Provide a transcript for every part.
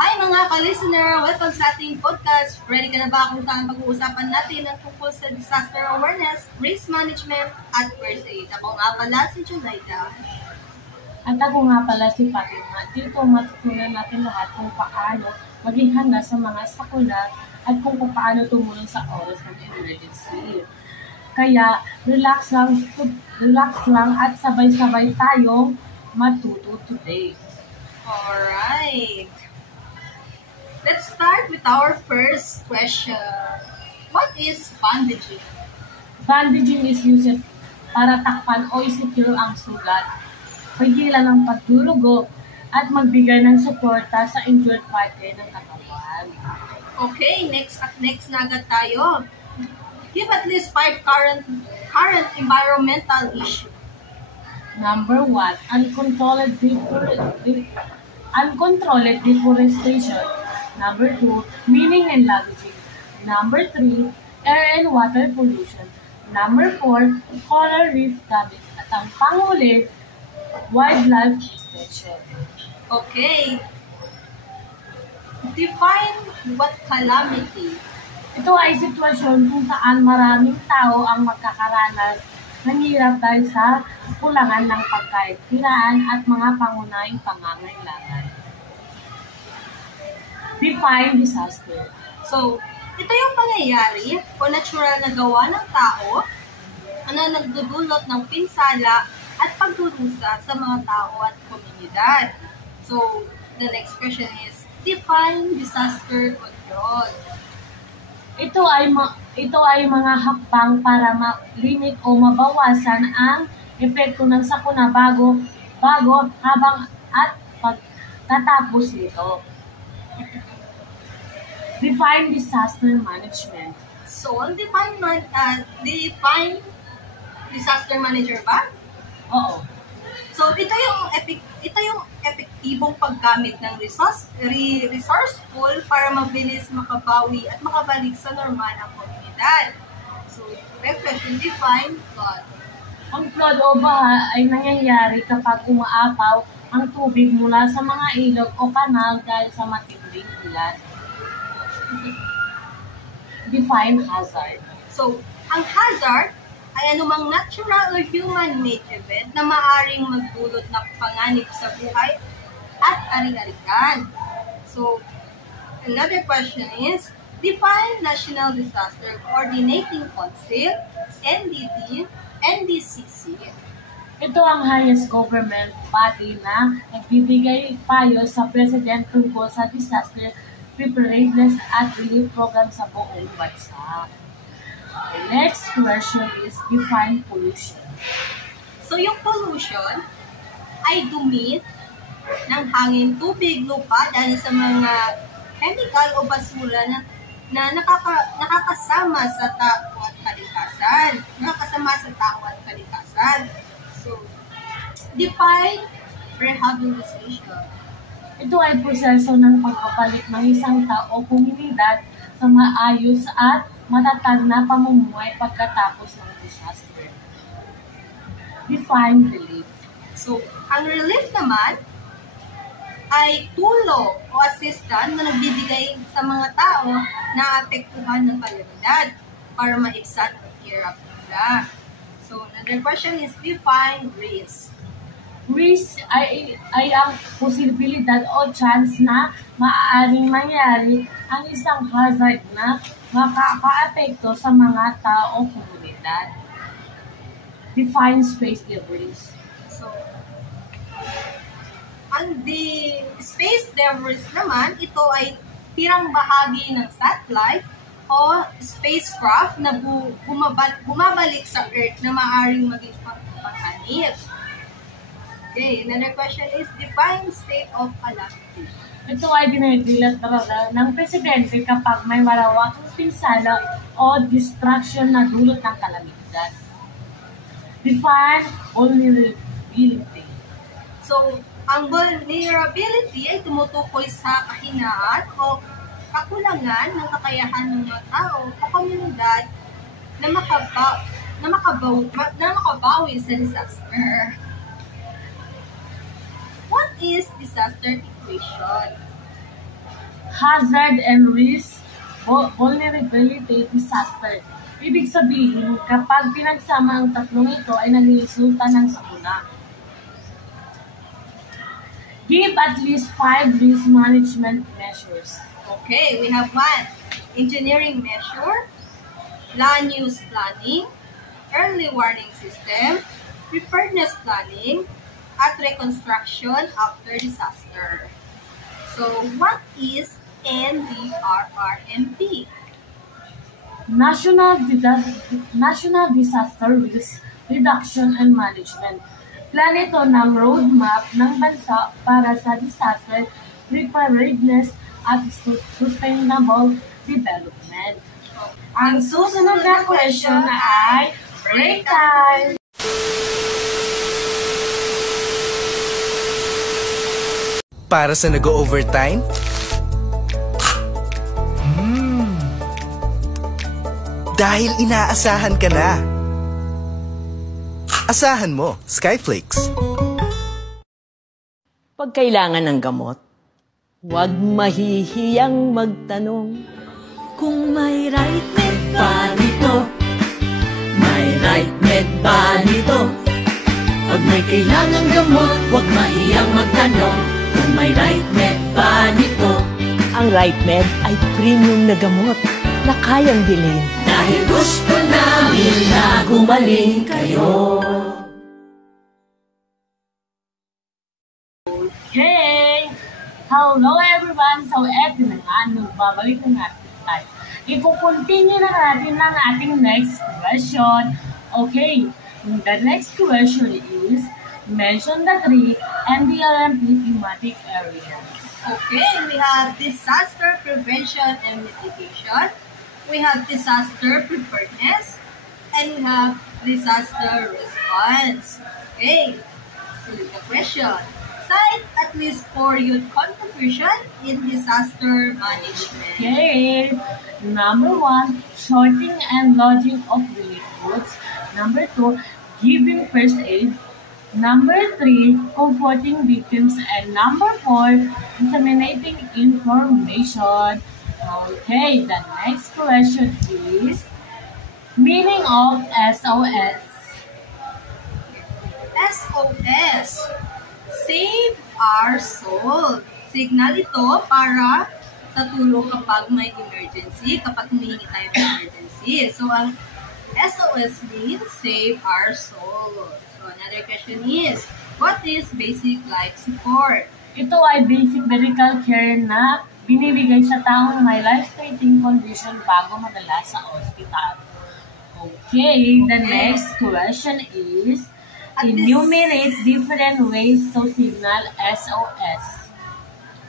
Hi mga ka-listener! Welcome sa ating podcast. Ready ka na ba kung saan pag-uusapan natin ang tungkol sa disaster awareness, risk management, at first aid? Ako nga pala si Junaida. At ako nga pala si Fatima. Dito matutunan natin lahat kung paano maging handa sa mga sakuna at kung paano tumulong sa oras ng emergency. Kaya relax lang at sabay-sabay tayong matuto today. Alright! Let's start with our first question. What is bandaging? Bandaging is used para takpan o i-secure ang sugat, pigilan ang pagdurugo, at magbigay ng suporta sa injured parte ng katawan. Okay, next na agad tayo. Give at least 5 current environmental issue. Number 1, uncontrolled deforestation. Number 2, mining and logging. Number 3, air and water pollution. Number 4, coral reef damage. At ang panghuli, wildlife extinction. Okay. Define what calamity. Ito ay sitwasyon kung saan maraming tao ang magkakaranas ng hirap dahil sa kulangan ng pagkain, kiraan at mga pangunahing pangangailangan. Define disaster. So, ito yung pangyayari o natural na gawa ng tao na nagdudulot ng pinsala at pagdurusa sa mga tao at komunidad. So, the next question is, define disaster control. Ito ay mga hakbang para ma-limit o mabawasan ang epekto ng sakuna bago habang at pagkatapos nito. Define disaster management. So, ang define disaster manager ba? Oo. So, ito yung epektibong paggamit ng resourceful para mabilis makabawi at makabalik sa normal ang komunidad. So, next question, define flood. Ang flood o baha ay nangyayari kapag umaapaw ang tubig mula sa mga ilog o kanal dahil sa matinding ulan. Define hazard. So, ang hazard ay anumang natural or human-made event na maaaring magdulot ng panganib sa buhay at ari-arian. So, another question is, define National Disaster Coordinating Council, NDCC. Ito ang highest government body na nagbibigay payo sa President tungkol sa disaster preparedness at relief program sa buong bansa. The next question is define pollution. So, yung pollution ay dumi ng hangin, tubig, lupa dahil sa mga chemical o basura na nakakasama sa tao at kalikasan. So, define rehabilitation. Ito ay proseso ng pagpapalit ng isang tao o komunidad sa maayos at matatag na pamumuhay pagkatapos ng disaster. Define relief. So, ang relief naman ay tulong o assistance na nagbibigay sa mga tao na apektuhan ng kalamidad para maibsan ang hirap nila. So, another question is define risk. Risk ay ang posibilidad o chance na maaaring mangyari ang isang hazard na makakaapekto sa mga tao o komunidad. Define space debris. So, ang the space debris naman, ito ay tirang bahagi ng satellite o spacecraft na bumabalik sa Earth na maaaring maging panghanip. Okay, another question is, define state of calamity. Ito ay dinidilat talaga ng presidente kapag may malawakang pinsala o distraction na dulot ng kalamidad. Define vulnerability. So, ang vulnerability ay tumutukoy sa kahinaan o kakulangan ng kakayahan ng mga tao o komunidad na makabawi sa disaster. What is disaster equation? hazard and risk, vulnerability, disaster. Ibig sabihin, kapag pinagsama ang tatlong ito ay nagresulta ng sakuna. Give at least 5 risk management measures. Okay, we have 1. Engineering measure, land use planning, early warning system, preparedness planning, at reconstruction after disaster. So, what is NDRRMP? National Disaster Risk Reduction and Management. Plan ito ng roadmap ng bansa para sa disaster preparedness at sustainable development. Ang susunod na question ay break time! Para sa nag-overtime? Dahil inaasahan ka na. Asahan mo, Skyflakes. Pag kailangan ng gamot, huwag mahihiyang magtanong. Kung may right med ba nito? May right med ba nito? Pag may kailangan gamot, huwag mahihiyang magtanong. Kung may right med ba nito? Ang right med ay premium na gamot na kayang bilhin. Dahil gusto namin na gumaling kayo. Okay! Hello everyone! So, eto na nga, babalik na natin tayo. I-continue na natin ng ating next question. Okay, the next question is, mention the 3 NDRMP thematic areas. Okay, we have disaster prevention and mitigation, we have disaster preparedness, and we have disaster response. Okay, so the question. Cite at least 4 youth contribution in disaster management. Okay. Number 1, sorting and lodging of relief goods. Number 2, giving first aid. Number 3, comforting victims. And number 4, disseminating information. Okay, the next question is meaning of SOS. SOS. Save our soul. Signal ito para sa tulong kapag may emergency, kapag humihingi tayo ng emergency. So, ang SOS means save our soul. So, another question is, what is basic life support? Ito ay basic medical care na binibigay sa taong may life-threatening condition bago madala sa ospital. Okay, the next question is, enumerate different ways to signal SOS.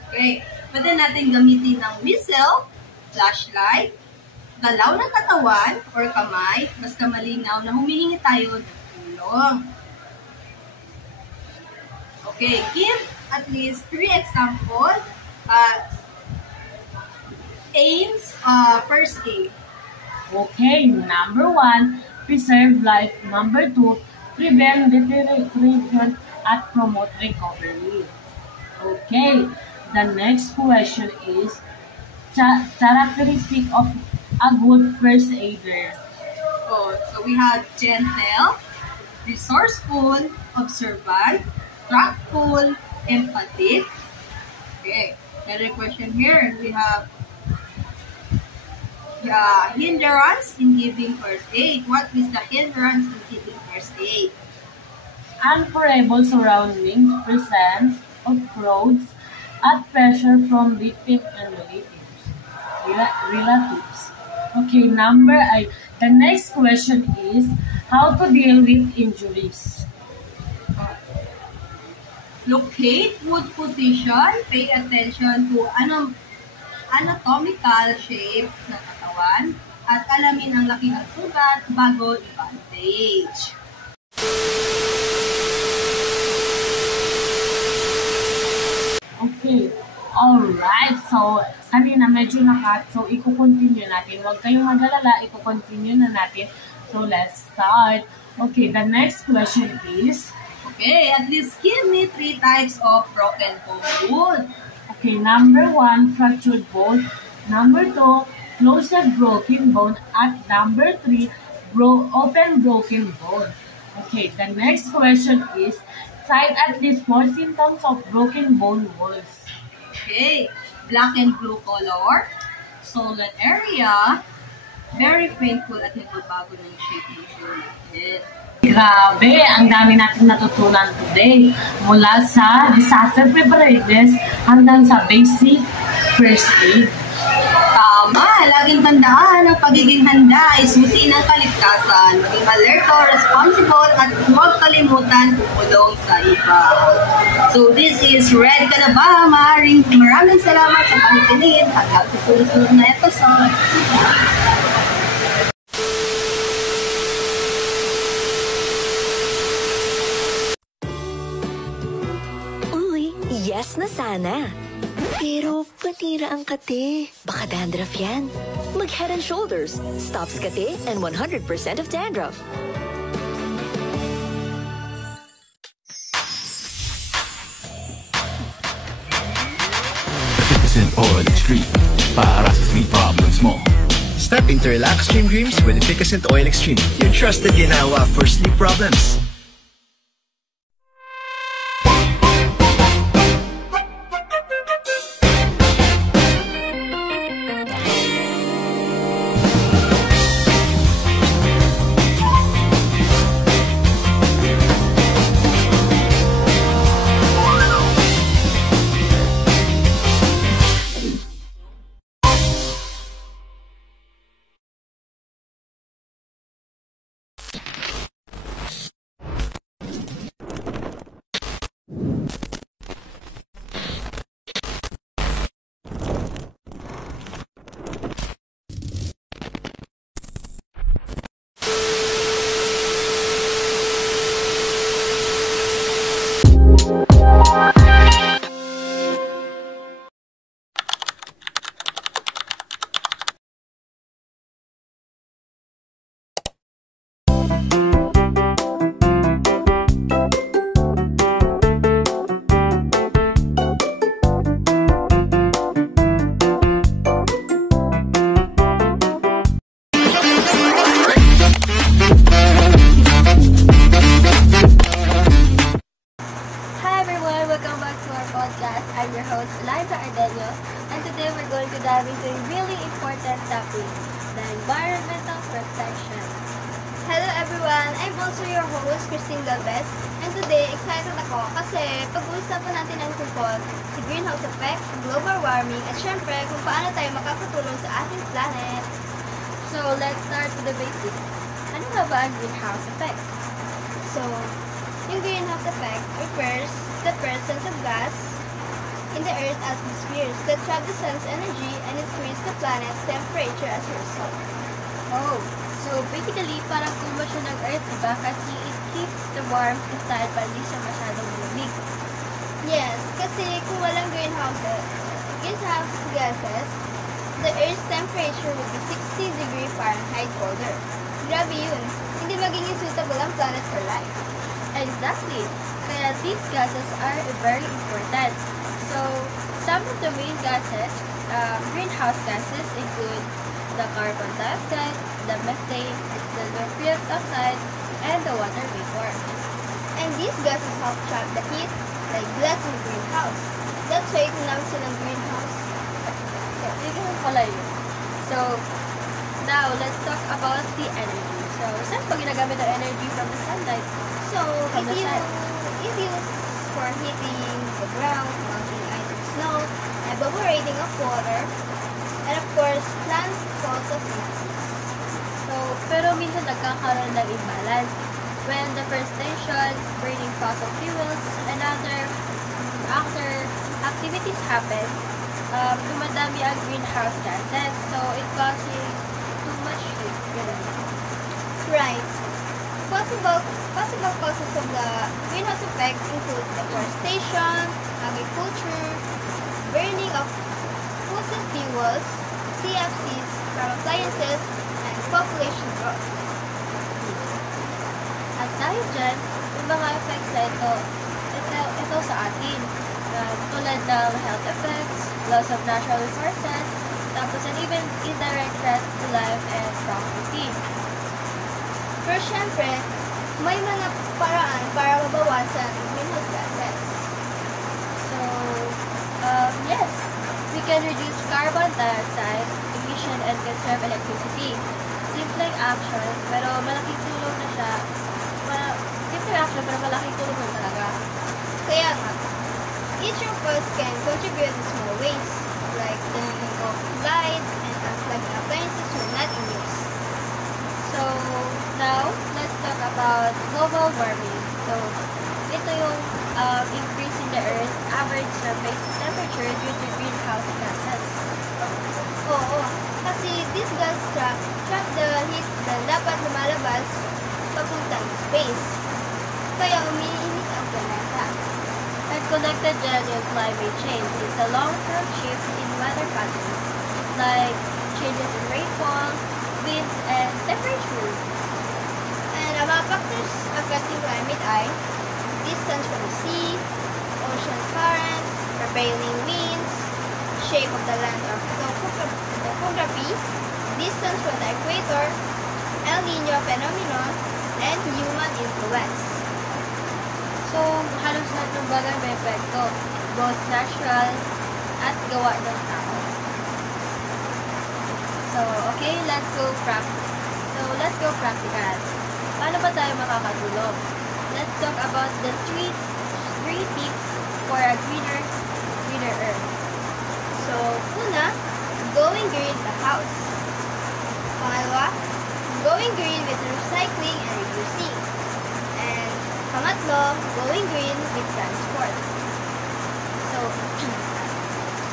Okay, pwede natin gamitin ng whistle, flashlight, galaw ng katawan or kamay, basta malinaw na humihingi tayo ng tulong. Okay, give at least 3 examples. Aims, first aid. Okay, number 1, preserve life. Number 2, prevent deterioration at promote recovery. Okay, the next question is characteristic of a good first aider. Oh, so we have gentle, resourceful, observant, trustful, empathic. Okay, another question here. We have hindrance in giving first aid. What is the hindrance in giving first aid? Unfavorable surroundings, presence of crowds, at pressure from victims and relatives. Okay, the next question is how to deal with injuries. Locate wood position, pay attention to anatomical shape ng katawan, at alamin ang laki ng sugat bago i-bandage. Okay, alright. So, kanina medyo nakat. So, i-continue natin. Huwag kayong mag-alala. I-continue na natin. So, let's start. Okay, the next question is, Okay, at least give me 3 types of broken bone wound. Okay, number 1, fractured bone. Number 2, closed broken bone. At number 3, open broken bone. Okay, the next question is, cite at least 4 symptoms of broken bone walls. Okay, black and blue color, swollen area, very painful at nagbabago ng shape ng joint. Grabe, ang dami natin natutunan today. Mula sa disaster preparedness hanggang sa basic first aid. Tama, laging tandaan ang pagiging handa ay susi ng kaligtasan. Maging alerto, responsible, at huwag kalimutan tumulong sa iba. So this is Ready Ka Na Ba? Maraming salamat sa pakikinig. Hanggang sa susunod na episode. Uy, yes na sana. Pero patira ang kate. Baka dandruff yan. Mag Head and Shoulders. Stops kate and 100% of dandruff. Efficacent Oil Extreme. Para sa sleep problems mo. Step into Relax Stream Dreams with Efficacent Oil Extreme, your trusted ginawa for sleep problems. I'm your host, Eliza Ardenio, and today we're going to dive into a really important topic, the environmental protection. Hello everyone! I'm also your host, Christine Galvez, and today excited ako kasi pag-uusapan natin ang tungkol sa greenhouse effect, global warming, at syempre kung paano tayo makakatulong sa ating planet. So, let's start with the basics. Ano nga ba ang greenhouse effect? So, yung greenhouse effect refers to the presence of gas in the Earth's atmosphere that trap the sun's energy and increase the planet's temperature as a result. Oh, so basically parang tuma siya ng Earth, diba? Kasi it keeps the warmth inside pa hindi siya masyadong lumig. Yes, kasi kung walang greenhouse gases, the Earth's temperature would be 60 degrees Fahrenheit colder. Grabe yun. Hindi magiging suitable ang planet for life. Exactly. Kaya these gases are very important. So, some of the main gases, greenhouse gases include the carbon dioxide, the methane, the nitrous oxide, and the water vapor. And these gases help trap the heat like glass in the greenhouse. That's why tinawag silang greenhouse. Sige pala yun. So, now let's talk about the energy. So, saan pa ginagamit ang energy from the sunlight? So, From the sun. it used for heating the ground, melting ice and snow, evaporating of water, and of course, plant photosynthesis. So, pero minsan nagkakaroon ng imbalance. When the first station, burning fossil fuels, and other activities happen, dumadami ang greenhouse gases. So, it causes too much heat. Ganun. Right. Possible causes of the greenhouse effect include deforestation, agriculture, burning of fossil fuels, CFCs from appliances, and population growth. At dahil dyan, yung mga effects na ito sa atin. tulad ng health effects, loss of natural resources, tapos and even indirect threats to life and property. Pero syempre, may mga paraan para mabawasan ang greenhouse gases. So, yes, we can reduce carbon dioxide emission and conserve electricity. Simpleng action, pero malaking tulong na siya. Simpleng action, pero malaking tulong na talaga. Kaya nga, each of us can contribute in small ways, like turning off lights and unplugging appliances when not in use. So, now, let's talk about global warming. So, ito yung increase in the Earth's average surface temperature due to greenhouse gases. Oo, kasi this gas trap the heat na dapat lumalabas papuntang space. Kaya umiinit ang planeta. And connected general climate change is a long-term shift in weather patterns, like changes in rainfall, winds, and temperature. And ang mga factors affecting climate ay distance from the sea, ocean currents, prevailing winds, shape of the land or topography, distance from the equator, El Nino phenomenon, and human influence. So, halos lahat ng bagay may epekto, both natural at gawa ng tao. So, okay, let's go practical. Paano ba tayo makakatulong? Let's talk about the three tips for a greener earth. So, una, going green the house. Pangalawa, going green with recycling and reusing. And pangatlo, going green with transport. So,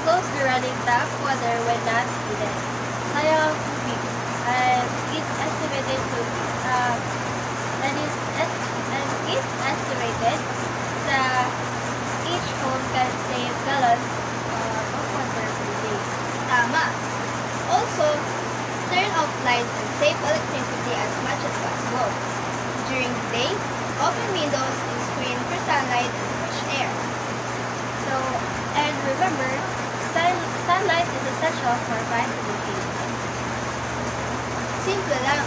close the running tap water when not needed. Sayang ang tubig. It's estimated sa each home can save gallons of water per day. Tama. Also, turn off lights and save electricity as much as possible. During the day, open windows and screen for sunlight and fresh air. So, and remember, sunlight is essential for vitamin D. Simple lang.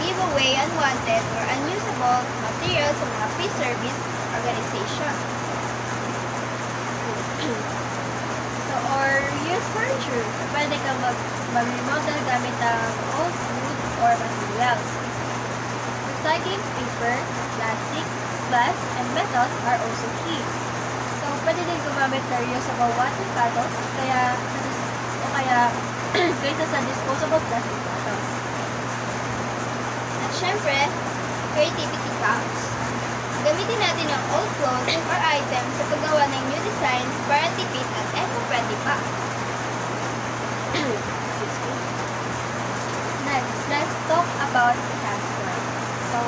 Give away unwanted or unusable materials sa mga free service organization. So, or use furniture. Pwede kang mag-remodel gamit ang old wood or materials. Recycling paper, plastic, glass, and metals are also key. So, pwede din gumamit ng reusable water bottles kaysa sa disposable plastic bottles. At syempre, creativity counts. Gamitin natin ang old clothes or items sa paggawa ng new designs para tipid at eco-friendly pa. Next, let's talk about transport. So,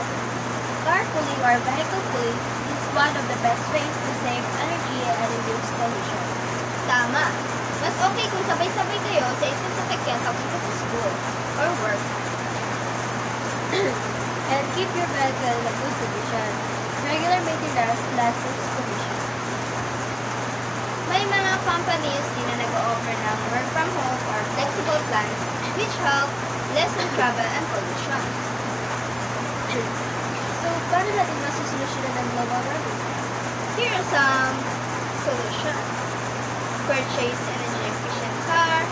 carpooling or vehicle pooling is one of the best ways to save energy and reduce pollution. Tama. Mas okay kung sabay-sabay kayo sa isang sasakyan papunta sa school or work. And keep your vehicle in a good condition. Regular maintenance lessens pollution. May mga companies din na nag-o-offer ng work from home or flexible plans which help lessen travel and pollution. So, paano natin masusolusyonan ng global warming? Here are some solutions. Purchase energy-efficient car,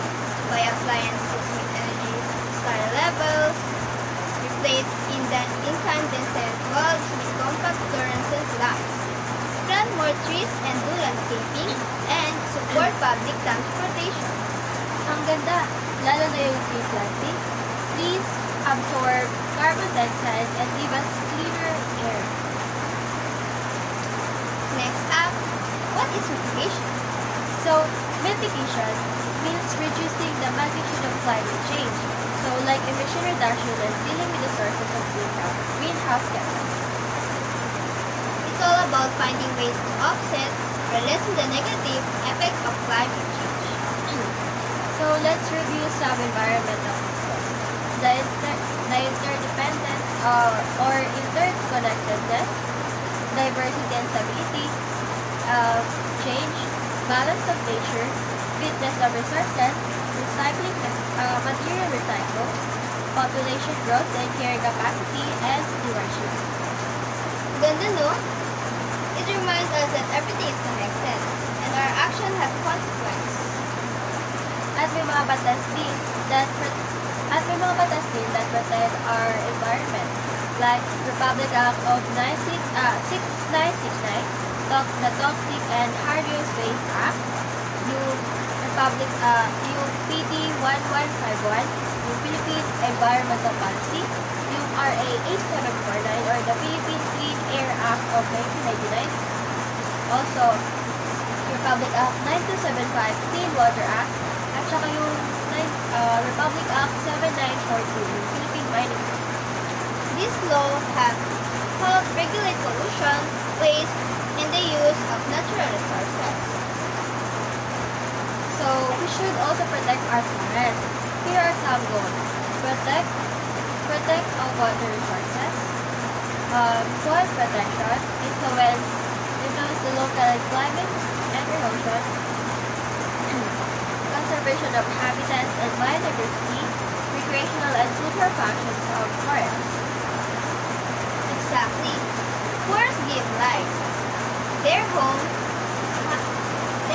buy appliances with energy star levels, replace incandescent bulbs with compact fluorescent lamps, plant more trees and do landscaping, and support public transportation. Ang ganda, lalo na yung tree planting. Trees absorb carbon dioxide and give us cleaner air. Next up, what is mitigation? So, mitigation means reducing the magnitude of climate change. So, like emission reduction and dealing with the sources of greenhouse gases. It's all about finding ways to offset or lessen the negative effects of climate change. So, let's review some environmental concerns. The interdependence or interconnectedness, diversity and stability, of change, balance of nature, fitness of resources, recycling, material recycle, population growth and carrying capacity, and stewardship. Ganda, no? It reminds us that everything is connected and our action has consequence. At may mga batas din that protect our environment, like Republic Act of 6969, the Toxic and Hazardous Waste Act, yung PD 1151, yung Philippine Environmental Policy, yung RA 8749 or the Philippine Clean Air Act of 1999, also Republic Act 9275 Clean Water Act, at saka yung Republic Act 7942, yung Philippine Mining Act. This law have helped regulate pollution, waste, and the use of natural resources. So, we should also protect our forests. Here are some goals. Protect our water resources. Soil protection. Influence the local climate and erosion. Conservation of habitats and biodiversity. Recreational and cultural functions of forests. Exactly. Forests give life. They're home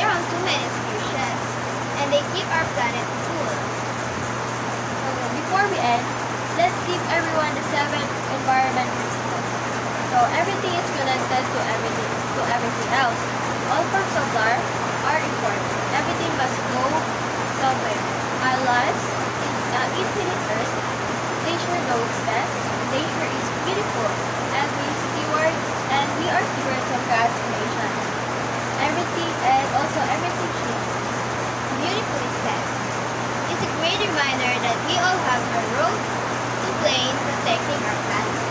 to many species, and they keep our planet cool. So before we end, let's give everyone the 7 environment principles. So everything is connected to everything else. All forms of life are important. Everything must go somewhere. Our lives is an infinite earth. Nature knows best. Nature is beautiful, and we are stewards of God's creation. Everything changes. Beautifully said. It's a great reminder that we all have a role to play in protecting our planet.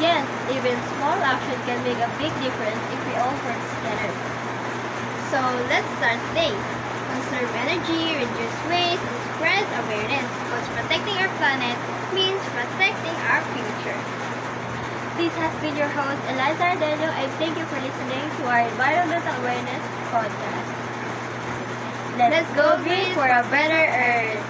Yes, even small action can make a big difference if we all work together. So let's start today. Conserve energy, reduce waste, and spread awareness, because protecting our planet means protecting our future. This has been your host, Eliza Ardenio, and thank you for listening to our Environmental Awareness Podcast. Let's go green for a better Earth!